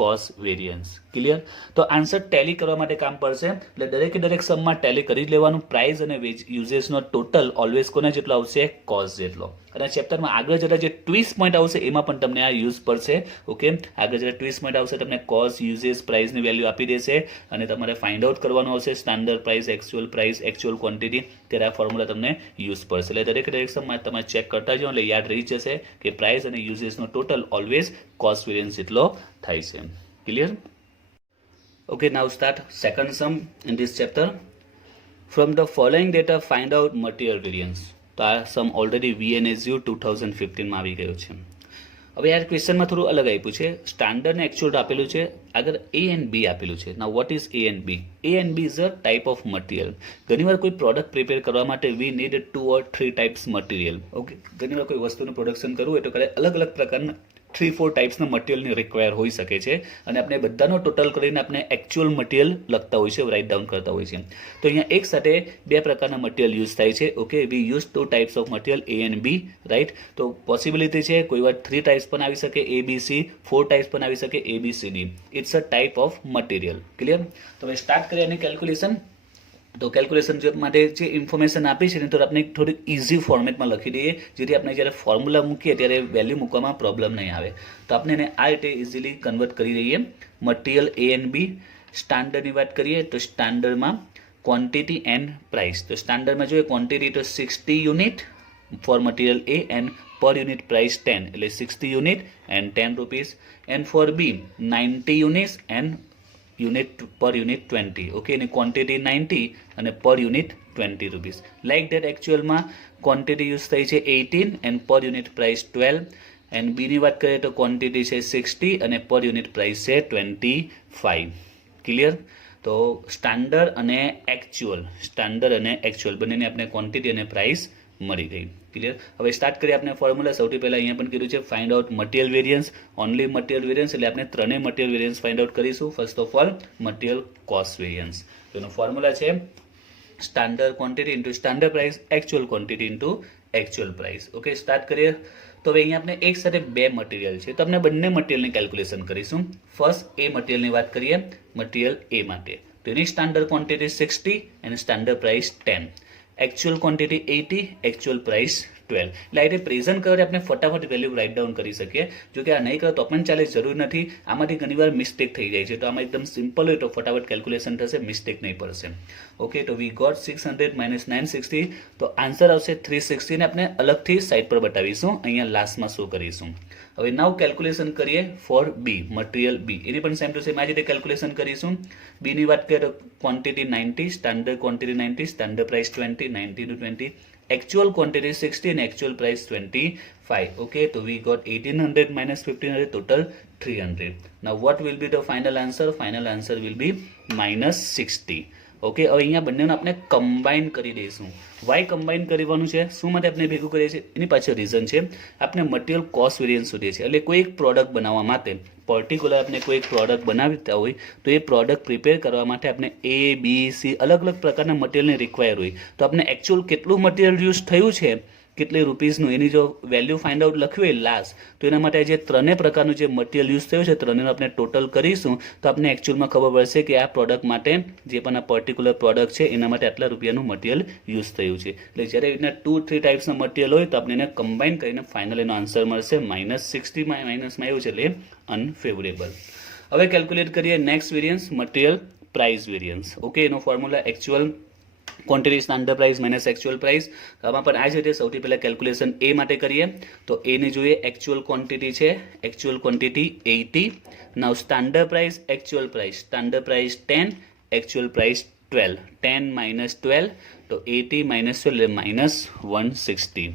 cost variance. Clear? તો આન્સર ટેલી કરવા માટે કામ પડશે. એટલે દરેક સમમાં ટેલી કરી લેવાનું. પ્રાઇસ અને યુઝેસનો ટોટલ ઓલવેઝ કોને જેટલો આવશે? કોસ્ટ જેટલો. અને ચેપ્ટરમાં આગળ જતા જે ટ્વિસ્ટ પોઈન્ટ આવશે એમાં પણ તમને આ યુઝ પડશે. ઓકે, આગળ જતા ટ્વિસ્ટ પોઈન્ટ આવશે, તમને કોસ્ટ, યુઝેસ, પ્રાઇસની વેલ્યુ આપી દેશે અને તમારે ફાઇન્ડ આઉટ કરવાનું આવશે સ્ટાન્ડર્ડ પ્રાઇસ, એકચ્યુઅલ ક્વોન્ટિટી. ત્યારે આ ફોર્મ્યુલા તમને યુઝ પડશે. એટલે દરેક સમમાં તમે ચેક કરતા જાઓ એટલે યાદ રહી જશે કે પ્રાઇસ અને યુઝેસનો ટોટલ ઓલવેઝ કોસ્ટ વેરિયન્સ જેટલો થાય છે. Clear? Okay, now start second sum in this chapter. From the following data find out material variance. તો આ સમ ઓલરેડી VNSU 2015 માં આવી ગયો છે. હવે યાર ક્વેશ્ચનમાં થોડું અલગ આપ્યું છે. સ્ટાન્ડર્ડ ને એકચ્યુઅલ આપેલું છે, આગળ A and B આપેલું છે. નાઉ what is A and B? A and B is a type of material. ઘણીવાર કોઈ પ્રોડક્ટ પ્રિપેર કરવા માટે we need 2 or 3 types material. Okay, ઘણીવાર કોઈ વસ્તુનું પ્રોડક્શન કરવું હોય તો કરે અલગ પ્રકારના 3-4 ટાઈપ્સના મટીરિયલની રિક્વાયર હોઈ શકે છે અને આપણે બધાનો ટોટલ કરીને આપણે એકચ્યુઅલ મટીરિયલ લખતા હોય છે, રાઇટ ડાઉન કરતા હોય છે. તો અહીંયા એક સાથે 2 પ્રકારના મટીરિયલ યુઝ થાય છે. Okay, V use 2 types of material A and B, right? તો પોસિબિલિટી છે કોઈ વાર 3 ટાઈપ્સ પણ આવી શકે, ABC, 4 ટાઈપ્સ પણ આવી શકે, ABCD. It's a type of material. Clear? તો હવે સ્ટાર્ટ કરીએ એની કેલ્ક્યુલેશન. તો કેલ્ક્યુલેશન માટે જે ઇન્ફોર્મેશન આપી છે ને તો આપણે થોડી ઇઝી ફોર્મેટમાં લખી દઈએ, જેથી આપણે જ્યારે ફોર્મ્યુલા મૂકીએ ત્યારે વેલ્યુ મૂકવામાં પ્રોબ્લેમ નહીં આવે. તો આપણે એને આ રીતે ઇઝીલી કન્વર્ટ કરી દઈએ. Material A and B. સ્ટાન્ડર્ડની વાત કરીએ તો સ્ટાન્ડર્ડમાં ક્વોન્ટિટી એન્ડ પ્રાઇસ. તો સ્ટાન્ડર્ડમાં જોઈએ ક્વોન્ટિટી તો 60 unit for material A and per unit price 10, એટલે 60 unit and 10 rupees. And for B 90 units and unit per unit 20. Okay, એની ક્વોન્ટિટી 90 અને per unit 20 rupees. Like that એકચ્યુઅલમાં ક્વોન્ટિટી યુઝ થઈ છે 18 and per unit price 12. And બીની વાત કરીએ તો ક્વોન્ટિટી છે 60 અને પર યુનિટ પ્રાઇસ છે 25. ક્લિયર? તો સ્ટાન્ડર્ડ અને એકચ્યુઅલ બંનેને આપણે ક્વોન્ટિટી અને પ્રાઇસ મળી ગઈ. ક્લિયર? હવે સ્ટાર્ટ કરીએ આપણે ફોર્મ્યુલા. સૌથી પહેલાં અહીંયા પણ કીધું છે find out material variance, only material variance. એટલે આપણે ત્રણેય મટીરિયલ વેરિયન્સ ફાઇન્ડ આઉટ કરીશું. First of all material cost variance. તેનો ફોર્મ્યુલા છે standard quantity into standard price, actual quantity into actual price. Okay, start કરીએ. તો હવે અહીંયા આપણે એક સાથે 2 મટીરિયલ છે તો આપણે બંને મટીરિયલની કેલ્ક્યુલેશન કરીશું. ફર્સ્ટ A મટીરિયલની વાત કરીએ. મટીરિયલ A માટે તો એની સ્ટાન્ડર્ડ ક્વોન્ટિટી 60 અને standard price 10. Actual quantity 80, actual price 12. એટલે આ રીતે પ્રેઝન્ટ કરે આપણે ફટાફટ વેલ્યુ રાઇટ ડાઉન કરી શકીએ. જો કે આ નહીં કરો તો પણ ચાલે, જરૂર નથી. આમાંથી ઘણીવાર મિસ્ટેક થઈ જાય છે, તો આમાં એકદમ સિમ્પલ હોય તો ફટાફટ કેલ્ક્યુલેશન થશે, મિસ્ટેક નહીં પડશે. ઓકે, તો વી ગોટ 600 માઇનસ 960, તો આન્સર આવશે 360 ને આપણે અલગથી સાઈડ પર બતાવીશું, અહીંયા લાસ્ટમાં શો કરીશું. હવે નાવ કેલ્ક્યુલેશન કરીએ ફોર બી, મટીરિયલ બી. એની પણ સેમ ટુ સેમ આ રીતે કેલ્ક્યુલેશન કરીશું. બીની વાત કરીએ તો quantity 90, standard quantity 90, standard price 20, 90 to 20, actual quantity 60 and actual price 25. Okay, so we got 1800 minus 1500, total 300. Now what will be the final answer? Final answer will be minus 60. Okay, હવે અહીંયા બંનેને આપણે combine કરી દઈશું. Y combine કરવાનું છે, શું માટે આપણે ભેગું કરીએ છીએ એની પાછળ રીઝન છે, આપણે મટીરિયલ કોસ્ટ વેરિયન્સ શોધીએ છીએ. એટલે કોઈ એક પ્રોડક્ટ બનાવવા માટે પર્ટિક્યુલર આપણે કોઈ એક પ્રોડક્ટ બનાવતા હોય તો એ પ્રોડક્ટ પ્રિપેર કરવા માટે આપણે A, B, C અલગ અલગ પ્રકારના મટીરિયલને રિક્વાયર હોય. તો આપણે એકચ્યુઅલ કેટલું મટીરિયલ યુઝ થયું છે, કેટલી રૂપીસનું, એની જો વેલ્યુ ફાઇન્ડ આઉટ લખ્યું હોય લાસ્ટ, તો એના માટે જે ત્રણેય પ્રકારનું જે મટીરિયલ યુઝ થયું છે ત્રણેયનું આપણે ટોટલ કરીશું, તો આપણે એકચ્યુઅલમાં ખબર પડશે કે આ પ્રોડક્ટ માટે જે પણ આ પર્ટિક્યુલર પ્રોડક્ટ છે એના માટે આટલા રૂપિયાનું મટીરિયલ યુઝ થયું છે. એટલે જ્યારે એના 2-3 ટાઈપ્સના મટીરિયલ હોય તો આપણે એને કમ્બાઈન કરીને ફાઇનલ એનો આન્સર મળશે -60. માઇનસમાં એવું છે એટલે અનફેવરેબલ. હવે કેલ્ક્યુલેટ કરીએ next variance, material price variance. Okay, એનો formula actual quantity standard price minus actual price. આમાં પણ આ જ રીતે સૌથી પહેલાં કેલ્ક્યુલેશન એ માટે કરીએ તો એની જોઈએ એકચ્યુઅલ ક્વોન્ટિટી છે, actual quantity 80. Now standard price, actual price, standard price 10, actual price 12, 10 minus 12, તો 80 minus 12 minus 160.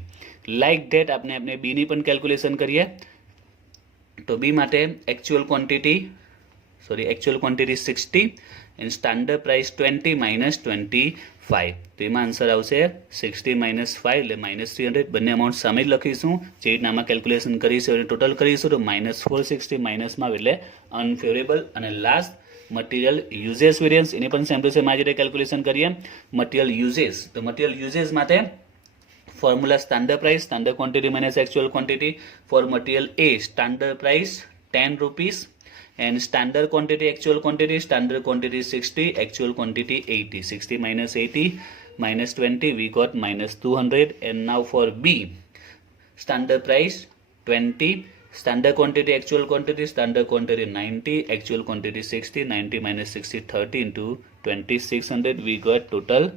લાઈક ધેટ આપણે બીની પણ કેલ્ક્યુલેશન કરીએ તો બી માટે actual quantity 60 and standard price 20 minus 25. તો એમાં આન્સર આવશે 60 minus 5 એટલે -300. બંને અમાઉન્ટ સામે જ લખીશું, જે રીતના આમાં કેલ્ક્યુલેશન કરીશું અને ટોટલ કરીશું તો -460 માઇનસમાં એટલે અનફેવરેબલ. અને લાસ્ટ મટીરિયલ યુઝેસ વેરિયન્સ, એની પણ સેમ ટુ સેમ આ રીતે કેલ્ક્યુલેશન કરીએ. મટીરિયલ યુઝેસ, તો મટીરિયલ યુઝેસ માટે formula standard price, standard quantity minus actual quantity. For material A standard price 10 rupees and standard quantity, actual quantity, standard quantity 60, actual quantity 80. 60 minus 80 minus 20, we got -200. And now for B, standard price 20, standard quantity, actual quantity, standard quantity 90, actual quantity 60, 90 minus 60 30 into 2600, we got total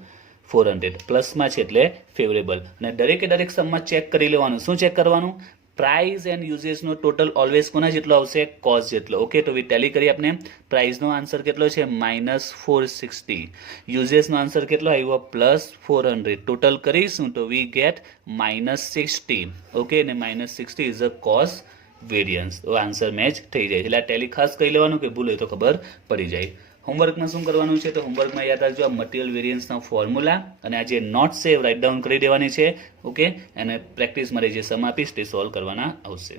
400. પ્લસમાં છે એટલે favourable. અને દરેકે દરેક સમમાં check કરી લેવાનું. શું check કરવાનું? Price and યુઝેસનો total always કોના જેટલો આવશે? કોસ્ટ જેટલો. ઓકે, તો ટેલી કરી આપણે. પ્રાઇસનો આન્સર કેટલો છે? -460. યુઝેસનો આન્સર કેટલો આવ્યો? +400. ટોટલ કરીશું તો વી ગેટ -60. ઓકે, અને -60 ઇઝ અ કોસ્ટ વેરિયન્સ. તો આન્સર મેચ થઈ જાય. એટલે આ ટેલી ખાસ કહી લેવાનું કે ભૂલ હોય તો ખબર પડી જાય. હોમવર્કમાં શું કરવાનું છે? તો હોમવર્કમાં યાદ રાખજો આ મટીરિયલ વેરિયન્સના ફોર્મ્યુલા અને આ જે નોટ્સ છે રાઇટ ડાઉન કરી દેવાની છે. ઓકે, અને પ્રેક્ટિસ માટે જે સમ આપીશ તે સોલ્વ કરવાના આવશે.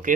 ઓકે.